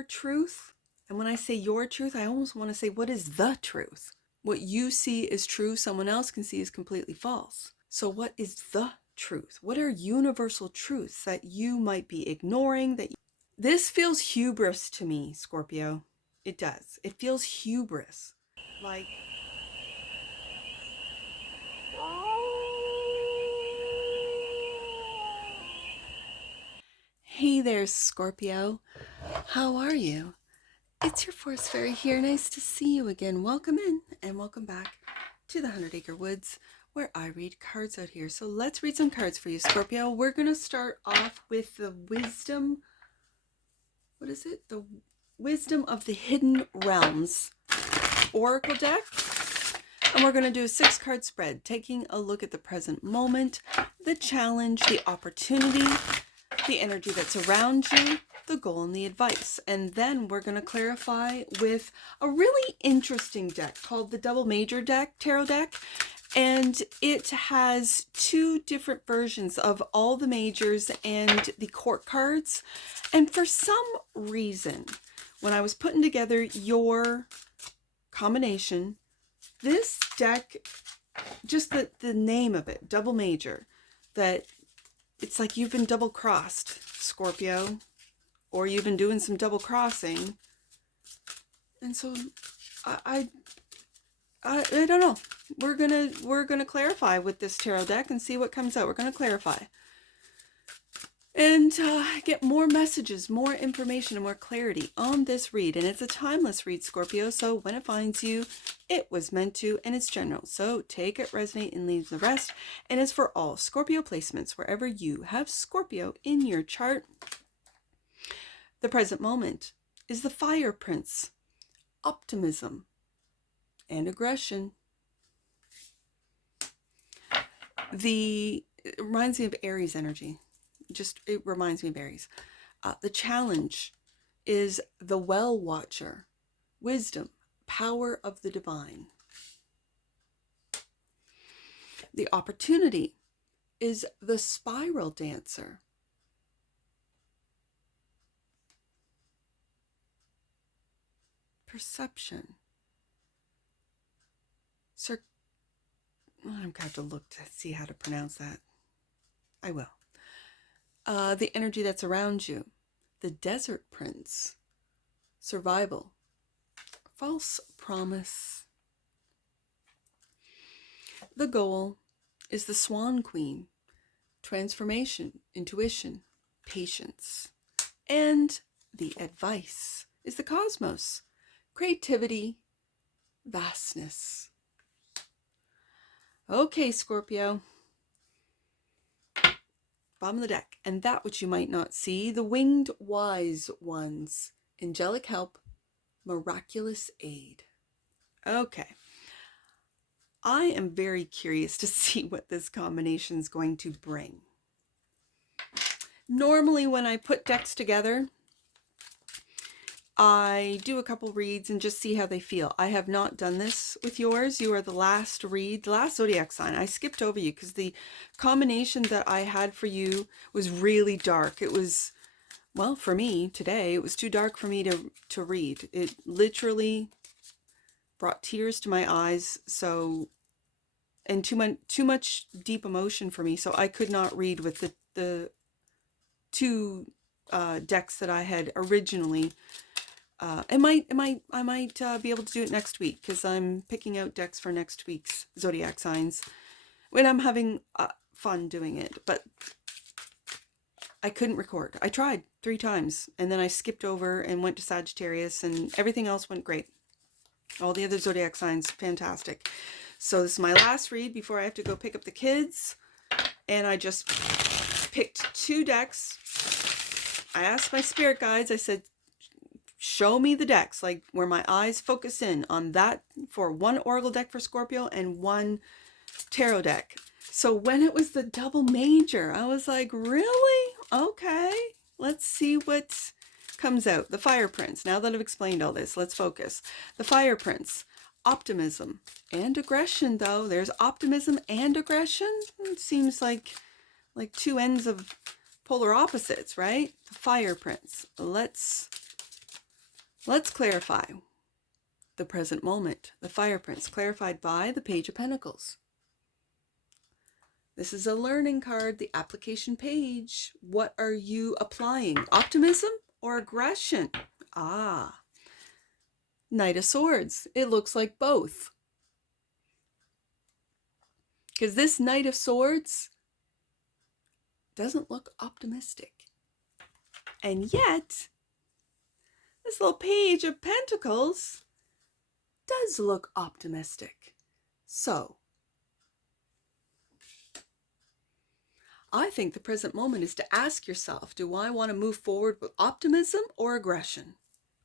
your truth. And when I say your truth, I almost want to say, what is the truth? What you see is true, someone else can see is completely false. So what is the truth? What are universal truths that you might be ignoring? This feels hubris to me, Scorpio. It does. It feels hubris. Like, hey there, Scorpio. How are you? It's your Force Fairy here. Nice to see you again. Welcome in and welcome back to the 100 Acre Woods, where I read cards out here. So let's read some cards for you, Scorpio. We're going to start off with the Wisdom. What is it? The Wisdom of the Hidden Realms Oracle deck. And we're going to do a 6-card spread, taking a look at the present moment, the challenge, the opportunity, the energy that's around you, the goal, and the advice. And then we're going to clarify with a really interesting deck called the Double Major deck, Tarot deck. And it has 2 different versions of all the majors and the court cards. And for some reason, when I was putting together your combination, this deck, just the name of it, Double Major, that it's like you've been double crossed, Scorpio, or you've been doing some double crossing. And so I don't know. We're gonna clarify with this tarot deck and see what comes out. We're gonna clarify and get more messages, more information, and more clarity on this read. And it's a timeless read, Scorpio. So when it finds you, it was meant to, and it's general. So take it, resonate, and leave the rest. And it's for all Scorpio placements wherever you have Scorpio in your chart. The present moment is the Fire Prince, optimism and aggression. It reminds me of Aries energy. It reminds me of Aries. The challenge is the Well Watcher, wisdom, power of the divine. The opportunity is the Spiral Dancer. Perception. I'm going to have to look to see how to pronounce that. I will. The energy that's around you. The Desert Prince. Survival. False promise. The goal is the Swan Queen. Transformation, intuition, patience. And the advice is the Cosmos. Creativity, vastness. Okay, Scorpio. Bottom of the deck. And that which you might not see, the Winged Wise Ones. Angelic help, miraculous aid. Okay. I am very curious to see what this combination is going to bring. Normally when I put decks together, I do a couple reads and just see how they feel. I have not done this with yours. You are the last read, the last zodiac sign. I skipped over you because the combination that I had for you was really dark. It was, well, for me today, it was too dark for me to read. It literally brought tears to my eyes. And too much deep emotion for me. So I could not read with the 2 decks that I had originally. I might be able to do it next week because I'm picking out decks for next week's zodiac signs when I'm having fun doing it. But I couldn't record. I tried 3 times and then I skipped over and went to Sagittarius and everything else went great. All the other zodiac signs, fantastic. So this is my last read before I have to go pick up the kids. And I just picked 2 decks. I asked my spirit guides, I said, show me the decks, like where my eyes focus in on that, for 1 Oracle deck for Scorpio and 1 tarot deck. So when it was the Double Major, I was like, really? Okay, let's see what comes out. The Fire Prince. Now that I've explained all this, let's focus. The Fire Prince. Optimism and aggression, though. There's optimism and aggression. It seems like 2 ends of polar opposites, right? The Fire Prince. Let's Let's clarify the present moment. The Fire Prince, clarified by the Page of Pentacles. This is a learning card, the application page. What are you applying? Optimism or aggression? Ah, Knight of Swords. It looks like both. Because this Knight of Swords doesn't look optimistic. And yet, this little Page of Pentacles does look optimistic. So, I think the present moment is to ask yourself, do I want to move forward with optimism or aggression?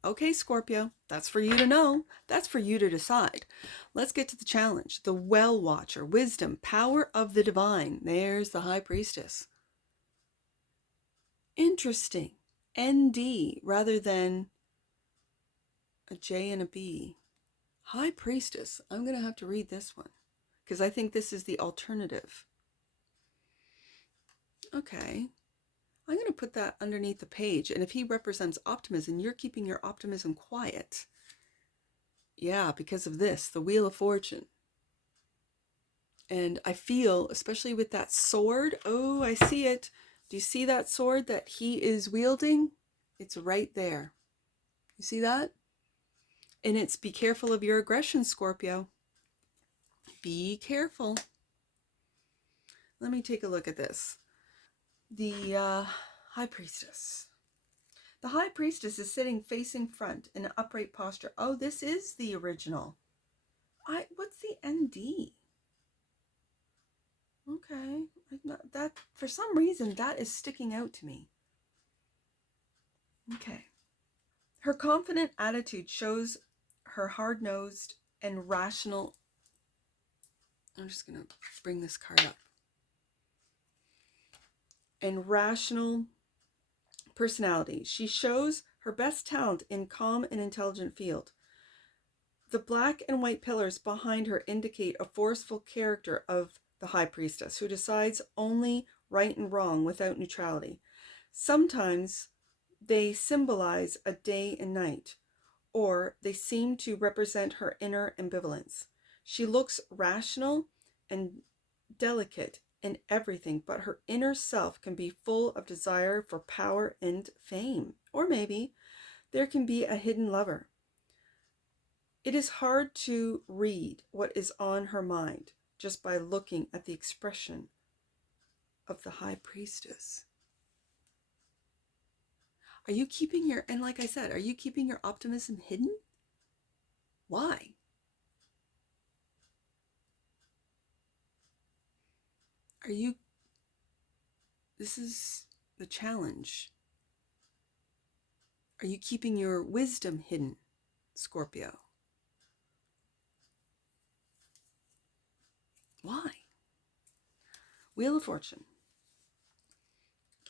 Okay, Scorpio, that's for you to know. That's for you to decide. Let's get to the challenge. The Well Watcher, wisdom, power of the divine. There's the High Priestess. Interesting. ND rather than a J and a B. High Priestess. I'm going to have to read this one because I think this is the alternative. Okay. I'm going to put that underneath the page. And if he represents optimism, you're keeping your optimism quiet. Yeah, because of this, the Wheel of Fortune. And I feel, especially with that sword, oh, I see it. Do you see that sword that he is wielding? It's right there. You see that? And it's be careful of your aggression, Scorpio. Be careful. Let me take a look at this. The High Priestess. The High Priestess is sitting facing front in an upright posture. Oh, this is the original. What's the ND? Okay. That, for some reason, that is sticking out to me. Okay. Her confident attitude shows her hard-nosed and rational. I'm just going to bring this card up. And rational personality. She shows her best talent in calm and intelligent field. The black and white pillars behind her indicate a forceful character of the High Priestess who decides only right and wrong without neutrality. Sometimes they symbolize a day and night, or they seem to represent her inner ambivalence. She looks rational and delicate in everything, but her inner self can be full of desire for power and fame. Or maybe there can be a hidden lover. It is hard to read what is on her mind just by looking at the expression of the High Priestess. Are you keeping your, and like I said, are you keeping your optimism hidden? Why? This is the challenge. Are you keeping your wisdom hidden, Scorpio? Why? Wheel of Fortune.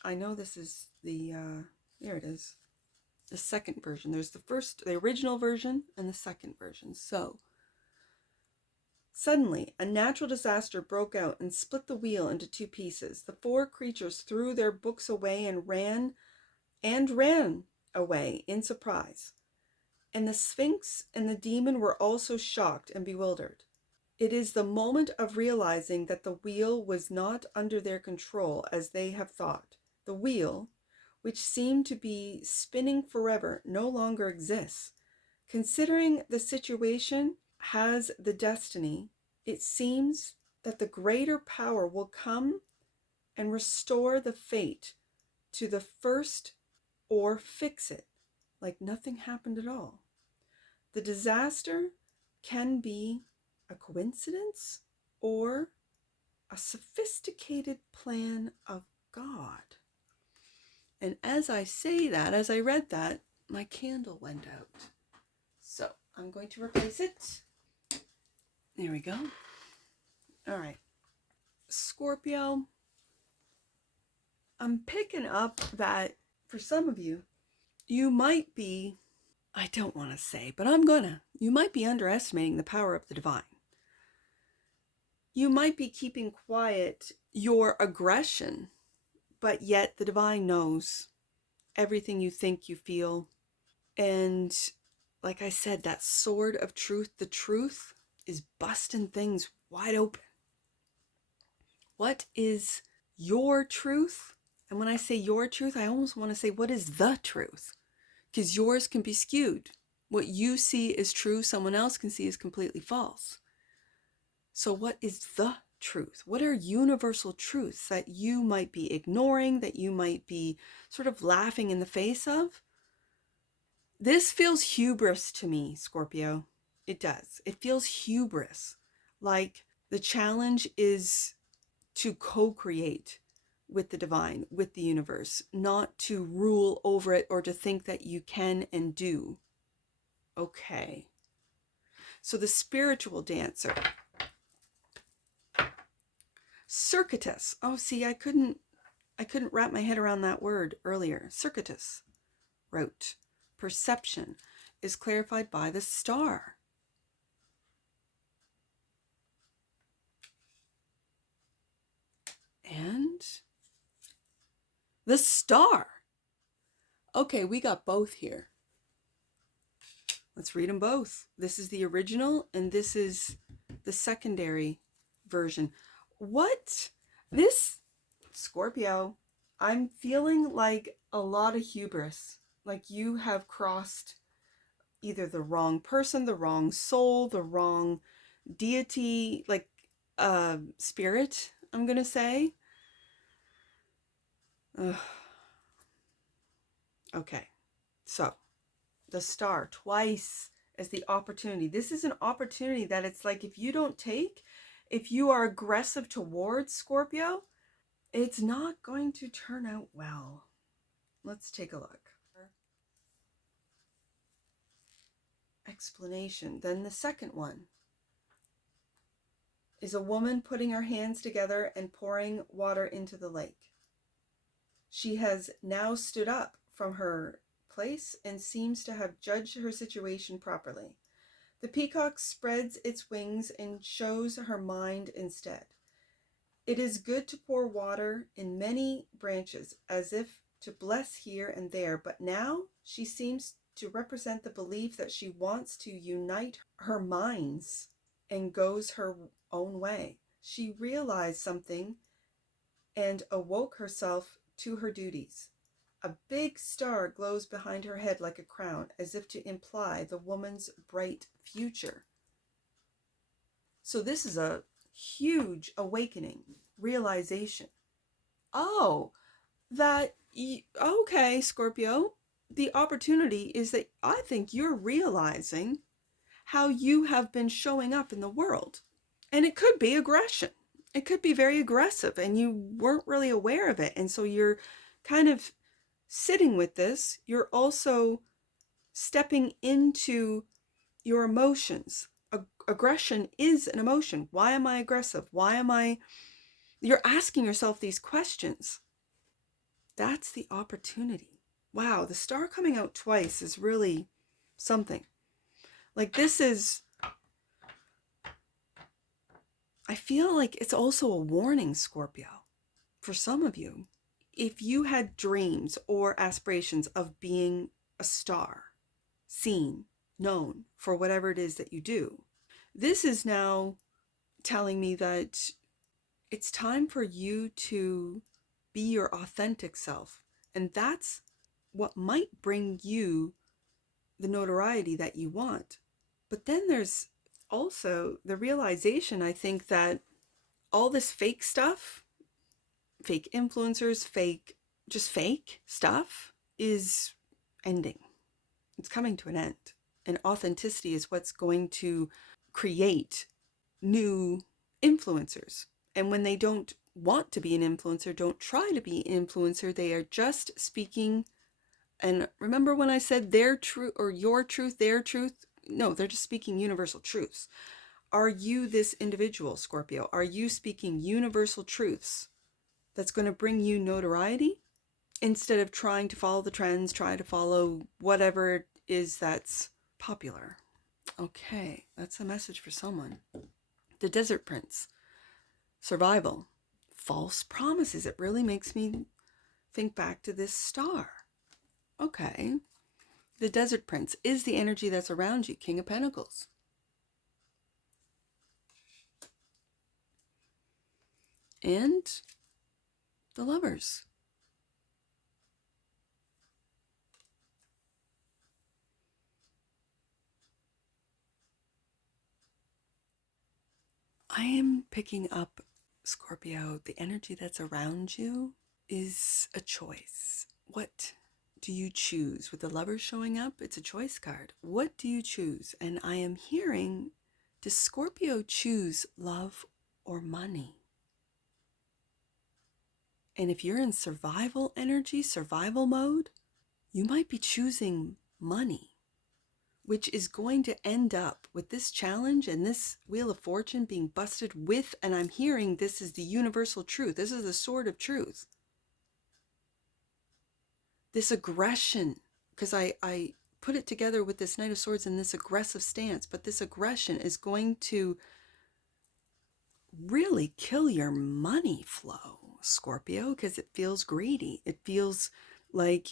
I know this is the, there it is, the second version. There's the original version and the second version. So, suddenly, a natural disaster broke out and split the wheel into two pieces. The four creatures threw their books away and ran away in surprise. And the Sphinx and the demon were also shocked and bewildered. It is the moment of realizing that the wheel was not under their control as they have thought. The wheel, which seemed to be spinning forever, no longer exists. Considering the situation has the destiny, it seems that the greater power will come and restore the fate to the first or fix it like nothing happened at all. The disaster can be a coincidence or a sophisticated plan of God. And as I say that, as I read that, my candle went out. So I'm going to replace it. There we go. All right. Scorpio, I'm picking up that for some of you, you might be, I don't want to say, but you might be underestimating the power of the divine. You might be keeping quiet your aggression, but yet the divine knows everything you think, you feel, And like I said, that sword of truth, the truth is busting things wide open. What is your truth? And when I say your truth, I almost want to say, what is the truth? Because yours can be skewed. What you see as true, someone else can see as completely false. So what is the truth? What are universal truths that you might be ignoring, that you might be sort of laughing in the face of? This feels hubris to me, Scorpio. It does. It feels hubris. Like the challenge is to co-create with the divine, with the universe, not to rule over it or to think that you can and do. Okay. So the spiritual dancer. Circuitous. Oh, see, I couldn't wrap my head around that word earlier. Circuitous wrote, perception is clarified by the star. And the star. Okay, we got both here. Let's read them both. This is the original and this is the secondary version. What? This, Scorpio, I'm feeling like a lot of hubris. Like you have crossed either the wrong person, the wrong soul, the wrong deity, like spirit, I'm going to say. Okay, so the star twice as the opportunity. This is an opportunity that it's like if you don't take, if you are aggressive towards Scorpio, it's not going to turn out well. Let's take a look. Explanation. Then the second one is a woman putting her hands together and pouring water into the lake. She has now stood up from her place and seems to have judged her situation properly. The peacock spreads its wings and shows her mind instead. It is good to pour water in many branches, as if to bless here and there, but now she seems to represent the belief that she wants to unite her minds and goes her own way. She realized something and awoke herself to her duties. A big star glows behind her head like a crown, as if to imply the woman's bright future. So this is a huge awakening, realization. Oh, okay, Scorpio, the opportunity is that I think you're realizing how you have been showing up in the world. And it could be aggression. It could be very aggressive and you weren't really aware of it. And so you're kind of sitting with this. You're also stepping into your emotions. Aggression is an emotion. Why am I aggressive? You're asking yourself these questions. That's the opportunity. Wow, the star coming out twice is really something. Like this is, I feel like it's also a warning, Scorpio, for some of you. If you had dreams or aspirations of being a star, seen, known for whatever it is that you do, this is now telling me that it's time for you to be your authentic self. And that's what might bring you the notoriety that you want. But then there's also the realization, I think, that all this fake stuff, fake influencers, just fake stuff is ending. It's coming to an end. And authenticity is what's going to create new influencers. And when they don't want to be an influencer, don't try to be an influencer, they are just speaking. And remember when I said their truth or your truth, their truth? No, they're just speaking universal truths. Are you this individual, Scorpio? Are you speaking universal truths that's going to bring you notoriety instead of trying to follow the trends, try to follow whatever it is that's popular? Okay, that's a message for someone. The Desert Prince. Survival. False promises. It really makes me think back to this star. Okay. The Desert Prince is the energy that's around you, King of Pentacles. And the Lovers. I am picking up, Scorpio, the energy that's around you is a choice. What do you choose? With the Lovers showing up, it's a choice card. What do you choose? And I am hearing, does Scorpio choose love or money? And if you're in survival energy, survival mode, you might be choosing money, which is going to end up with this challenge and this Wheel of Fortune being busted with, and I'm hearing this is the universal truth. This is the sword of truth. This aggression, because I put it together with this Knight of Swords and this aggressive stance, but this aggression is going to really kill your money flow, Scorpio, because it feels greedy. It feels like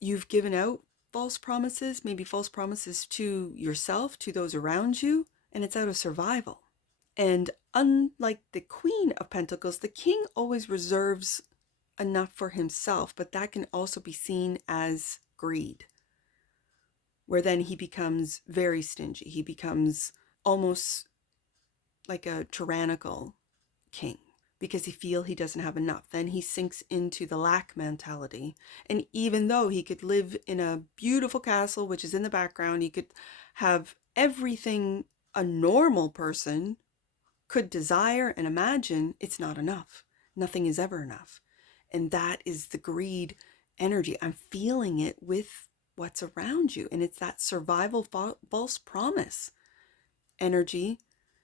you've given out false promises, maybe false promises to yourself, to those around you, and it's out of survival. And unlike the Queen of Pentacles, the King always reserves enough for himself, but that can also be seen as greed, where then he becomes very stingy. He becomes almost like a tyrannical king because he doesn't have enough. Then he sinks into the lack mentality. And even though he could live in a beautiful castle, which is in the background, he could have everything a normal person could desire and imagine, it's not enough. Nothing is ever enough. And that is the greed energy. I'm feeling it with what's around you. And it's that survival false promise energy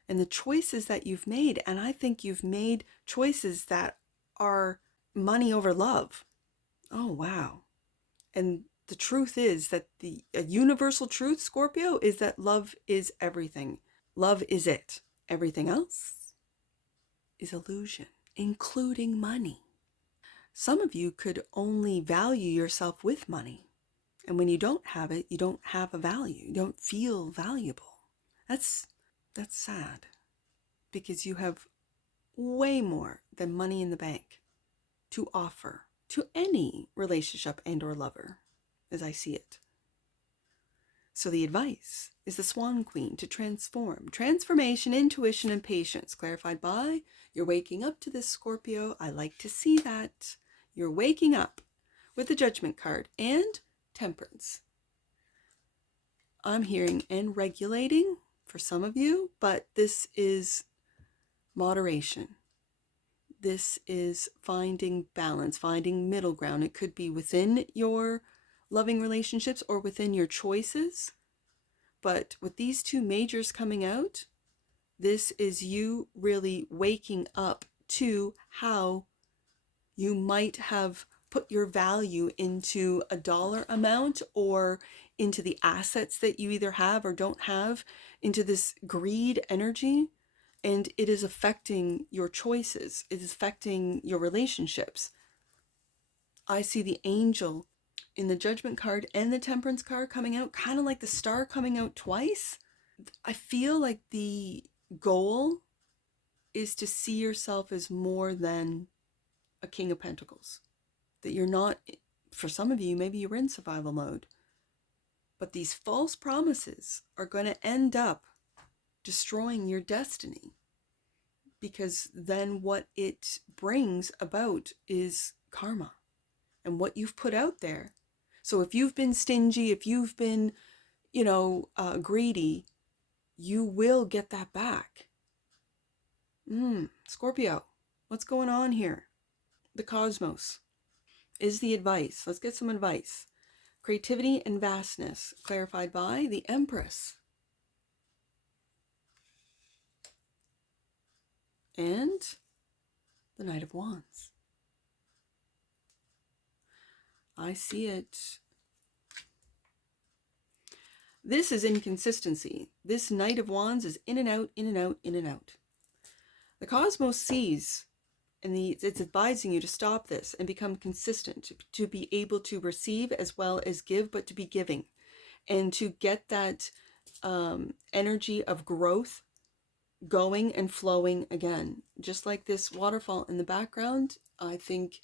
and the choices that you've made. And I think you've made choices that are money over love. Oh, wow. And the truth is that a universal truth, Scorpio, is that love is everything. Love is it. Everything else is illusion, including money. Some of you could only value yourself with money. And when you don't have it, you don't have a value. You don't feel valuable. That's sad, because you have way more than money in the bank to offer to any relationship and or lover, as I see it. So the advice is the Swan Queen to transform. Transformation, intuition, and patience. Clarified by, you're waking up to this, Scorpio. I like to see that. You're waking up with the Judgment card and Temperance. I'm hearing and regulating for some of you, but this is moderation. This is finding balance, finding middle ground. It could be within your loving relationships or within your choices. But with these two majors coming out, this is you really waking up to how you might have put your value into a dollar amount or into the assets that you either have or don't have, into this greed energy. And it is affecting your choices. It is affecting your relationships. I see the angel in the Judgment card and the Temperance card coming out, kind of like the star coming out twice. I feel like the goal is to see yourself as more than a King of Pentacles. That you're not, for some of you, maybe you're in survival mode. But these false promises are going to end up destroying your destiny. Because then what it brings about is karma and what you've put out there. So if you've been stingy, if you've been, greedy, you will get that back. Scorpio, what's going on here? The cosmos is the advice. Let's get some advice. Creativity and vastness, clarified by the Empress. And the Knight of Wands. I see it. This is inconsistency. This Knight of Wands is in and out, in and out, in and out. The cosmos sees, and it's advising you to stop this and become consistent, to be able to receive as well as give, but to be giving. and to get that energy of growth going and flowing again. Just like this waterfall in the background, I think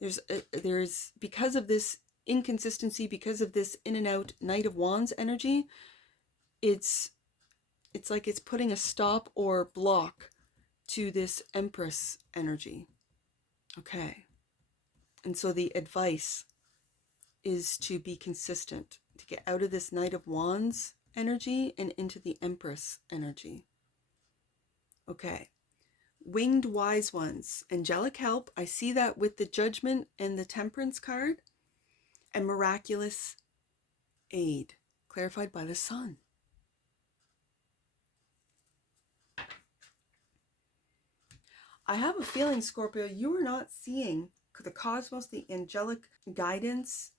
there's because of this inconsistency, because of this in and out Knight of Wands energy, it's like it's putting a stop or block to this Empress energy. Okay. And so the advice is to be consistent, to get out of this Knight of Wands energy and into the Empress energy. Okay. Winged Wise Ones, angelic help. I see that with the Judgment and the Temperance card, and miraculous aid, clarified by the Sun. I have a feeling, Scorpio, you are not seeing the cosmos, the angelic guidance,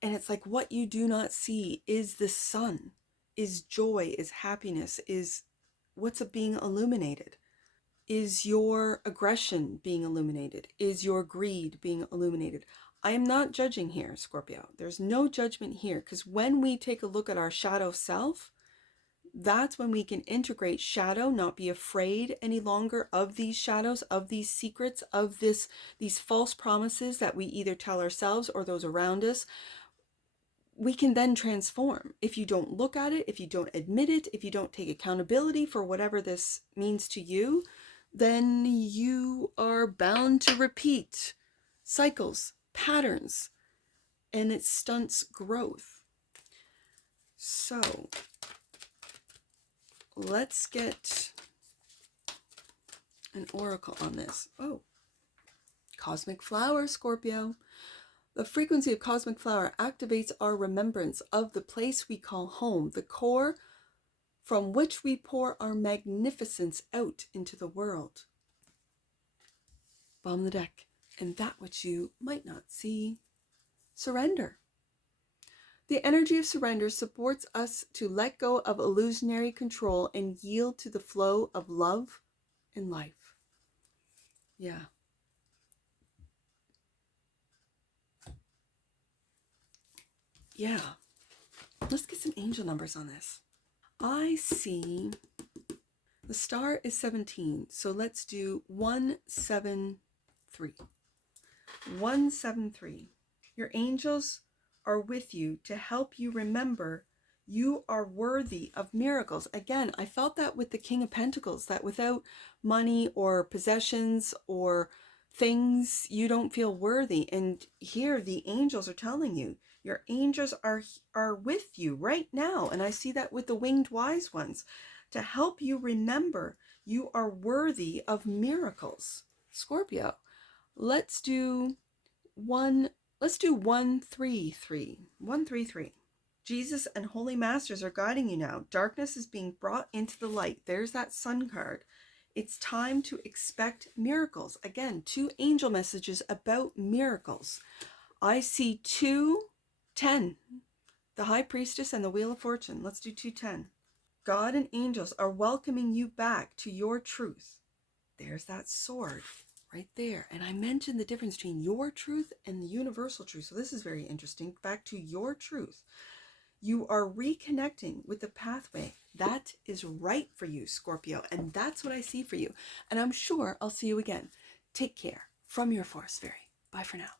and it's like what you do not see is the sun, is joy, is happiness, is what's being illuminated. Is your aggression being illuminated? Is your greed being illuminated? I am not judging here, Scorpio. There's no judgment here, because when we take a look at our shadow self, that's when we can integrate shadow, not be afraid any longer of these shadows, of these secrets, of these false promises that we either tell ourselves or those around us. We can then transform. If you don't look at it, if you don't admit it, if you don't take accountability for whatever this means to you, then you are bound to repeat cycles, patterns, and it stunts growth. So let's get an oracle on this. Oh, Cosmic Flower, Scorpio. The frequency of Cosmic Flower activates our remembrance of the place we call home, the core from which we pour our magnificence out into the world. Bomb the deck. And that which you might not see. Surrender. The energy of surrender supports us to let go of illusionary control and yield to the flow of love and life. Yeah. Yeah. Let's get some angel numbers on this. I see the star is 17, so let's do 173. 173. Your angels are with you to help you remember you are worthy of miracles. Again, I felt that with the King of Pentacles, that without money or possessions or things, you don't feel worthy. And here the angels are telling you, your angels are with you right now. And I see that with the Winged Wise Ones, to help you remember you are worthy of miracles. Scorpio, let's do 133. 133. Jesus and Holy Masters are guiding you now. Darkness is being brought into the light. There's that Sun card. It's time to expect miracles. Again, 2 angel messages about miracles. I see 210. The High Priestess and the Wheel of Fortune. Let's do 210. God and angels are welcoming you back to your truth. There's that sword right there. And I mentioned the difference between your truth and the universal truth. So this is very interesting. Back to your truth. You are reconnecting with the pathway that is right for you, Scorpio. And that's what I see for you. And I'm sure I'll see you again. Take care. From your Forest Fairy. Bye for now.